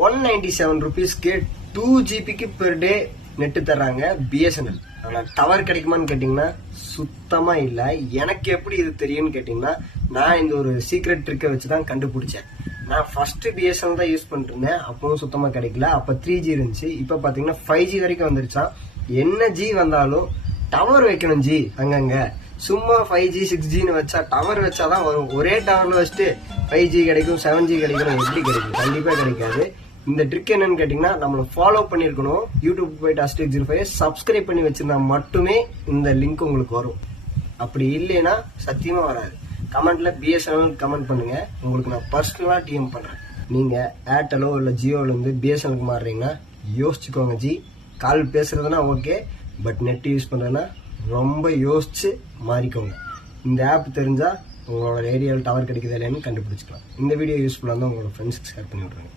197 rupeesக்கு 2 GB per day net தர்றாங்க BSNL. ஆனா tower கிடைக்குமான்னு கேட்டீங்கன்னா சுத்தமா இல்ல. எனக்கு எப்படி இது தெரியும்னு கேட்டீங்கன்னா நான் இந்த ஒரு சீக்ரெட் ட்ரிக்கை வச்சுதான் கண்டுபிடிச்சேன். நான் ஃபர்ஸ்ட் BSNL தான் யூஸ் பண்ணிட்டு இருந்தேன். அப்பவும் சுத்தமா கிடைக்கல. அப்ப 3G இருந்துச்சு. இப்ப பாத்தீங்கன்னா 5G வரைக்கும் வந்துருச்சான். என்ன G வந்தாலும் டவர் வைக்கணும் G அங்கங்க. சும்மா 5G 6Gன்னு வச்சா டவர் வச்சாதான் வரும். ஒரே டவர்ல வச்சுட்டு 5G கிடைக்கும் 7G கிடைக்கும் எப்படி கிடைக்கும்? கண்டிப்பா கிடைக்காது. இந்த ட்ரிக் என்னன்னு கேட்டீங்கன்னா நம்மள ஃபாலோ பண்ணிருக்கணும். யூடியூப் போயிட்டு #805 சப்ஸ்கிரைப் பண்ணி வச்சிருந்தா மட்டுமே இந்த லிங்க் உங்களுக்கு வரும். அப்படி இல்லைன்னா சத்தியமா வராது. கமெண்ட்ல BSNL கமெண்ட் பண்ணுங்க. உங்களுக்கு நான் பர்சனலா DM பண்றேன். நீங்க ஏர்டெலோ இல்ல ஜியோல இருந்து BSNLக்கு மாறுறீங்கன்னா யோசிச்சுக்கோங்க ஜி. கால் பேசுறதுனா ஓகே, பட் நெட் யூஸ் பண்றதுன்னா ரொம்ப யோசிச்சு மாறிக்கோங்க. இந்த ஆப் தெரிஞ்சா உங்களோட ஏரியாவில் டவர் கிடைக்குதா இல்லையான்னு கண்டுபிடிச்சிக்கலாம். இந்த வீடியோ யூஸ்ஃபுல்லா இருந்தா உங்களோட ஃப்ரெண்ட்ஸ்க்கு ஷேர் பண்ணி விட்ருங்க.